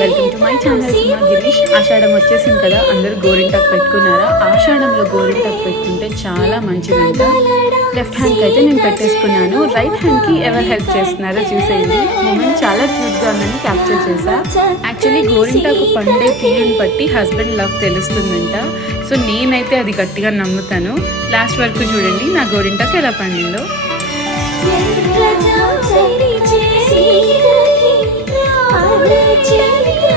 Welcome to my channel సుమా గిరీష్. ఆషాఢం వచ్చేసింది కదా, అందరూ గోరింటాకు పెట్టుకున్నారా? ఆషాఢంలో గోరింటాకు పెట్టుకుంటే చాలా మంచిదంట. లెఫ్ట్ హ్యాండ్కి అయితే నేను పెట్టేసుకున్నాను. రైట్ హ్యాండ్కి ఎవరు హెల్ప్ చేస్తున్నారో చూసేయండి. మూమెంట్ చాలా క్యూట్గా ఉందని క్యాప్చర్ చేశా. యాక్చువల్లీ గోరింటాకు పండే తీరుని బట్టి హస్బెండ్ లవ్ తెలుస్తుందంట. సో నేనైతే అది గట్టిగా నమ్ముతాను. లాస్ట్ వరకు చూడండి నా గోరింటాకు ఎలా పండిందో. Chali